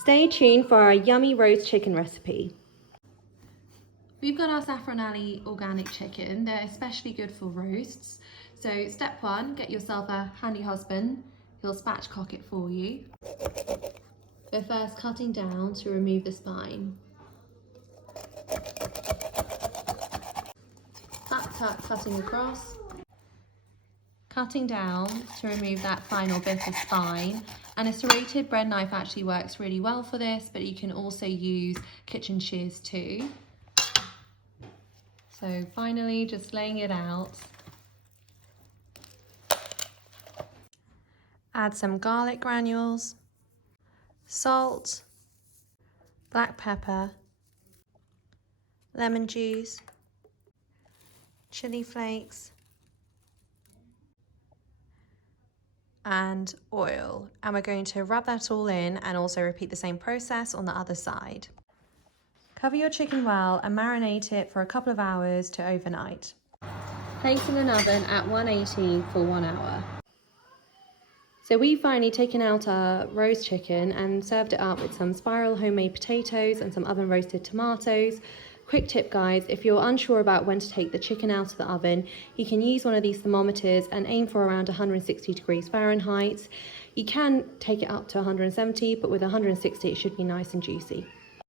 Stay tuned for our yummy roast chicken recipe. We've got our Saffron Alley organic chicken. They're especially good for roasts. So step one, get yourself a handy husband. He'll spatchcock it for you. We're first cutting down to remove the spine. Cutting across. Cutting down to remove that final bit of spine. And a serrated bread knife actually works really well for this, but you can also use kitchen shears too. So finally, just laying it out. Add some garlic granules, salt, black pepper, lemon juice, chili flakes, and oil. And we're going to rub that all in and also repeat the same process on the other side. Cover your chicken well and marinate it for a couple of hours to overnight. Place in an oven at 180 for 1 hour. So we've finally taken out our roast chicken and served it up with some spiral homemade potatoes and some oven roasted tomatoes. Quick tip guys, if you're unsure about when to take the chicken out of the oven, you can use one of these thermometers and aim for around 160 degrees Fahrenheit. You can take it up to 170, but with 160 it should be nice and juicy.